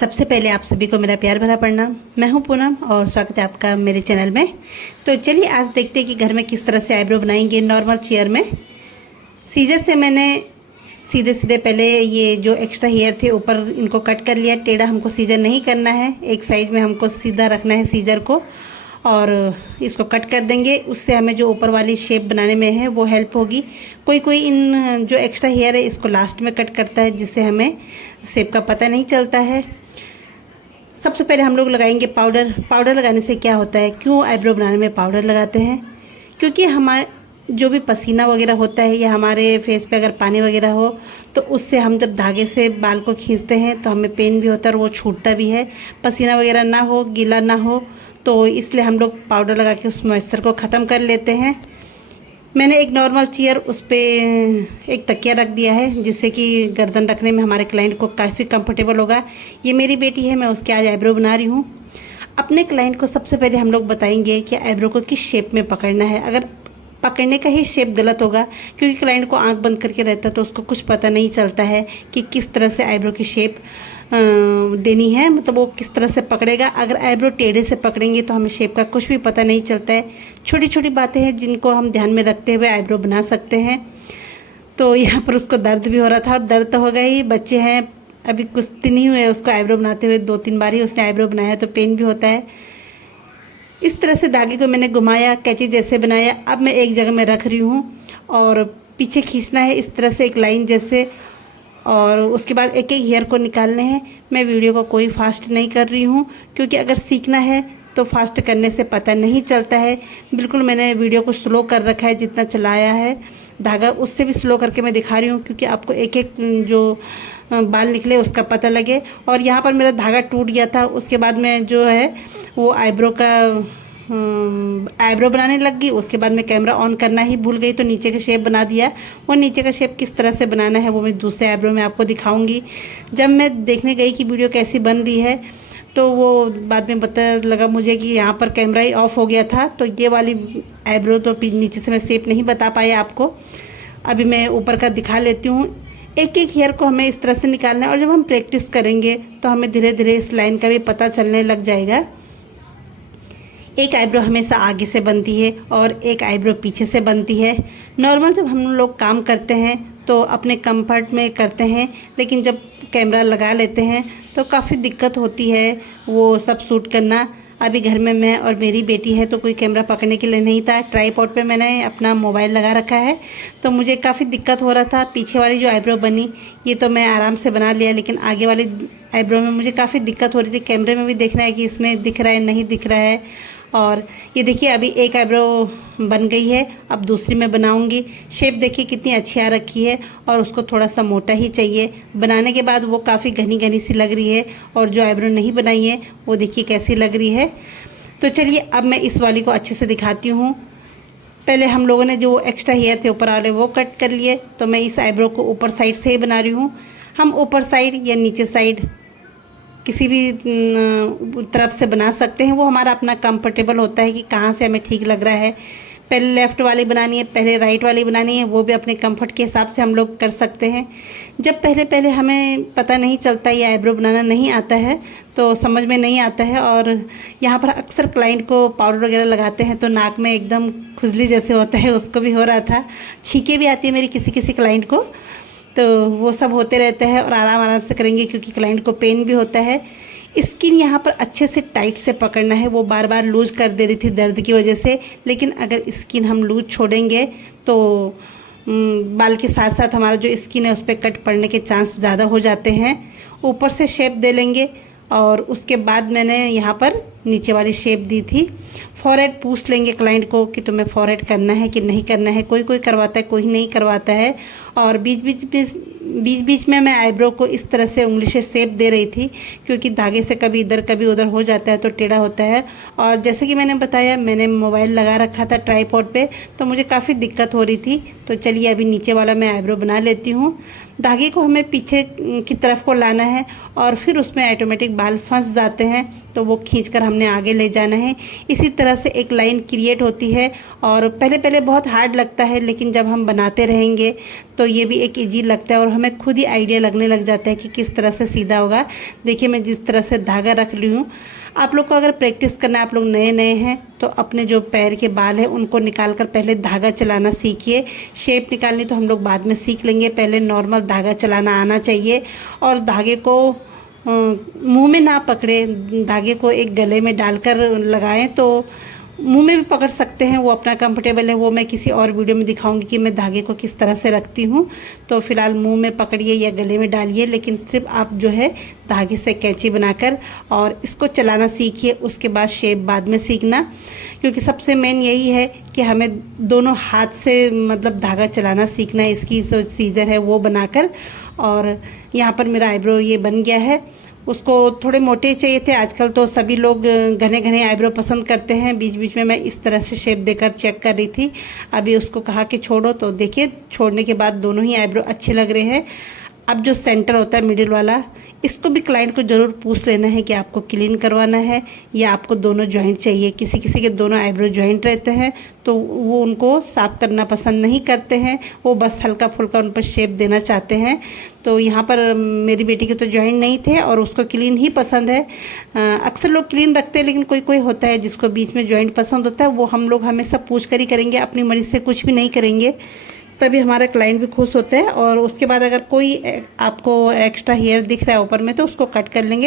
सबसे पहले आप सभी को मेरा प्यार भरा प्रणाम। मैं हूं पूनम और स्वागत है आपका मेरे चैनल में। तो चलिए आज देखते हैं कि घर में किस तरह से आईब्रो बनाएंगे नॉर्मल चेयर में। सीजर से मैंने सीधे सीधे पहले ये जो एक्स्ट्रा हेयर थे ऊपर इनको कट कर लिया। टेढ़ा हमको सीजर नहीं करना है, एक साइज में हमको सीधा रखना है सीजर को और इसको कट कर देंगे। उससे हमें जो ऊपर वाली शेप बनाने में है वो हेल्प होगी। कोई कोई इन जो एक्स्ट्रा हेयर है इसको लास्ट में कट करता है जिससे हमें शेप का पता नहीं चलता है। सबसे पहले हम लोग लगाएंगे पाउडर। पाउडर लगाने से क्या होता है, क्यों आईब्रो बनाने में पाउडर लगाते हैं? क्योंकि हमारे जो भी पसीना वगैरह होता है या हमारे फेस पे अगर पानी वगैरह हो तो उससे हम जब धागे से बाल को खींचते हैं तो हमें पेन भी होता है और वो छूटता भी है। पसीना वगैरह ना हो, गीला ना हो, तो इसलिए हम लोग पाउडर लगा के उस मॉइस्चर को ख़त्म कर लेते हैं। मैंने एक नॉर्मल चेयर उस पर एक तकिया रख दिया है जिससे कि गर्दन रखने में हमारे क्लाइंट को काफ़ी कंफर्टेबल होगा। ये मेरी बेटी है, मैं उसके आज आईब्रो बना रही हूँ। अपने क्लाइंट को सबसे पहले हम लोग बताएंगे कि आईब्रो को किस शेप में पकड़ना है। अगर पकड़ने का ही शेप गलत होगा, क्योंकि क्लाइंट को आंख बंद करके रहता है तो उसको कुछ पता नहीं चलता है कि किस तरह से आईब्रो की शेप देनी है, मतलब वो किस तरह से पकड़ेगा। अगर आईब्रो टेढ़े से पकड़ेंगे तो हमें शेप का कुछ भी पता नहीं चलता है। छोटी छोटी बातें हैं जिनको हम ध्यान में रखते हुए आईब्रो बना सकते हैं। तो यहाँ पर उसको दर्द भी हो रहा था और दर्द तो होगा ही, बच्चे हैं, अभी कुछ दिन ही हुए उसको आईब्रो बनाते हुए, 2-3 बार ही उसने आईब्रो बनाया तो पेन भी होता है। इस तरह से धागे को मैंने घुमाया, कैंची जैसे बनाया। अब मैं एक जगह में रख रही हूँ और पीछे खींचना है इस तरह से एक लाइन जैसे, और उसके बाद एक एक हेयर को निकालने हैं। मैं वीडियो को कोई फास्ट नहीं कर रही हूँ क्योंकि अगर सीखना है तो फास्ट करने से पता नहीं चलता है। बिल्कुल मैंने वीडियो को स्लो कर रखा है, जितना चलाया है धागा उससे भी स्लो करके मैं दिखा रही हूँ क्योंकि आपको एक एक जो बाल निकले उसका पता लगे। और यहाँ पर मेरा धागा टूट गया था, उसके बाद मैं जो है वो आईब्रो बनाने लग गई। उसके बाद मैं कैमरा ऑन करना ही भूल गई तो नीचे का शेप बना दिया। वो नीचे का शेप किस तरह से बनाना है वो मैं दूसरे आईब्रो में आपको दिखाऊंगी। जब मैं देखने गई कि वीडियो कैसी बन रही है तो वो बाद में पता लगा मुझे कि यहाँ पर कैमरा ही ऑफ हो गया था, तो ये वाली आईब्रो तो नीचे से मैं शेप नहीं बता पाया आपको। अभी मैं ऊपर का दिखा लेती हूँ। एक एक हेयर को हमें इस तरह से निकालना है और जब हम प्रैक्टिस करेंगे तो हमें धीरे धीरे इस लाइन का भी पता चलने लग जाएगा। एक आईब्रो हमेशा आगे से बनती है और एक आईब्रो पीछे से बनती है। नॉर्मल जब हम लोग काम करते हैं तो अपने कंफर्ट में करते हैं, लेकिन जब कैमरा लगा लेते हैं तो काफ़ी दिक्कत होती है वो सब शूट करना। अभी घर में मैं और मेरी बेटी है तो कोई कैमरा पकड़ने के लिए नहीं था। ट्राईपॉड पे मैंने अपना मोबाइल लगा रखा है तो मुझे काफ़ी दिक्कत हो रहा था। पीछे वाली जो आईब्रो बनी ये तो मैं आराम से बना लिया, लेकिन आगे वाली आईब्रो में मुझे काफ़ी दिक्कत हो रही थी। कैमरे में भी देखना है कि इसमें दिख रहा है नहीं दिख रहा है। और ये देखिए अभी एक आईब्रो बन गई है, अब दूसरी मैं बनाऊंगी। शेप देखिए कितनी अच्छी आ रखी है और उसको थोड़ा सा मोटा ही चाहिए। बनाने के बाद वो काफ़ी घनी घनी सी लग रही है और जो आईब्रो नहीं बनाई है वो देखिए कैसी लग रही है। तो चलिए अब मैं इस वाली को अच्छे से दिखाती हूँ। पहले हम लोगों ने जो एक्स्ट्रा हेयर थे ऊपर वाले वो कट कर लिए, तो मैं इस आईब्रो को ऊपर साइड से ही बना रही हूँ। हम ऊपर साइड या नीचे साइड किसी भी तरफ से बना सकते हैं, वो हमारा अपना कंफर्टेबल होता है कि कहाँ से हमें ठीक लग रहा है। पहले लेफ़्ट वाली बनानी है, पहले राइट वाली बनानी है, वो भी अपने कंफर्ट के हिसाब से हम लोग कर सकते हैं। जब पहले पहले हमें पता नहीं चलता, ये आईब्रो बनाना नहीं आता है तो समझ में नहीं आता है। और यहाँ पर अक्सर क्लाइंट को पाउडर वगैरह लगाते हैं तो नाक में एकदम खुजली जैसे होता है, उसको भी हो रहा था। छींकें भी आती है मेरी किसी किसी क्लाइंट को, तो वो सब होते रहते हैं। और आराम आराम से करेंगे क्योंकि क्लाइंट को पेन भी होता है। स्किन यहाँ पर अच्छे से टाइट से पकड़ना है, वो बार बार लूज कर दे रही थी दर्द की वजह से, लेकिन अगर स्किन हम लूज छोड़ेंगे तो बाल के साथ साथ हमारा जो स्किन है उस पर कट पड़ने के चांस ज़्यादा हो जाते हैं। ऊपर से शेप दे लेंगे और उसके बाद मैंने यहाँ पर नीचे वाली शेप दी थी। फॉरहेड पूछ लेंगे क्लाइंट को कि तुम्हें फॉरहेड करना है कि नहीं करना है। कोई कोई करवाता है, कोई नहीं करवाता है। और बीच बीच में मैं आईब्रो को इस तरह से उंगली से शेप दे रही थी क्योंकि धागे से कभी इधर कभी उधर हो जाता है तो टेढ़ा होता है। और जैसे कि मैंने बताया मैंने मोबाइल लगा रखा था ट्राईपॉड पे तो मुझे काफ़ी दिक्कत हो रही थी। तो चलिए अभी नीचे वाला मैं आईब्रो बना लेती हूँ। धागे को हमें पीछे की तरफ को लाना है और फिर उसमें ऑटोमेटिक बाल फंस जाते हैं तो वो खींचकर हमने आगे ले जाना है। इसी तरह से एक लाइन क्रिएट होती है और पहले पहले बहुत हार्ड लगता है, लेकिन जब हम बनाते रहेंगे तो ये भी एक इजी लगता है और हमें खुद ही आइडिया लगने लग जाता है कि किस तरह से सीधा होगा। देखिए मैं जिस तरह से धागा रख ली हूँ। आप लोग को अगर प्रैक्टिस करना है, आप लोग नए नए हैं तो अपने जो पैर के बाल हैं उनको निकाल कर पहले धागा चलाना सीखिए। शेप निकालनी तो हम लोग बाद में सीख लेंगे, पहले नॉर्मल धागा चलाना आना चाहिए। और धागे को मुंह में ना पकड़े, धागे को एक गले में डालकर लगाएं तो मुंह में भी पकड़ सकते हैं, वो अपना कंफर्टेबल है। वो मैं किसी और वीडियो में दिखाऊंगी कि मैं धागे को किस तरह से रखती हूँ। तो फिलहाल मुंह में पकड़िए या गले में डालिए, लेकिन सिर्फ आप जो है धागे से कैंची बनाकर और इसको चलाना सीखिए। उसके बाद शेप बाद में सीखना, क्योंकि सबसे मेन यही है कि हमें दोनों हाथ से मतलब धागा चलाना सीखना है। इसकी जो सीजर है वो बनाकर, और यहाँ पर मेरा आईब्रो ये बन गया है। उसको थोड़े मोटे चाहिए थे, आजकल तो सभी लोग घने घने आईब्रो पसंद करते हैं। बीच बीच में मैं इस तरह से शेप देकर चेक कर रही थी। अभी उसको कहा कि छोड़ो, तो देखिए छोड़ने के बाद दोनों ही आईब्रो अच्छे लग रहे हैं। अब जो सेंटर होता है मिडिल वाला, इसको भी क्लाइंट को ज़रूर पूछ लेना है कि आपको क्लीन करवाना है या आपको दोनों जॉइंट चाहिए। किसी किसी के दोनों आईब्रो जॉइंट रहते हैं तो वो उनको साफ़ करना पसंद नहीं करते हैं, वो बस हल्का फुल्का उन पर शेप देना चाहते हैं। तो यहाँ पर मेरी बेटी के तो जॉइंट नहीं थे और उसको क्लीन ही पसंद है। अक्सर लोग क्लीन रखते हैं, लेकिन कोई कोई होता है जिसको बीच में जॉइंट पसंद होता है। वो हम लोग हमेशा पूछ कर ही करेंगे, अपनी मर्ज़ी से कुछ भी नहीं करेंगे, तभी हमारा क्लाइंट भी खुश होता है। और उसके बाद अगर कोई आपको एक्स्ट्रा हेयर दिख रहा है ऊपर में तो उसको कट कर लेंगे।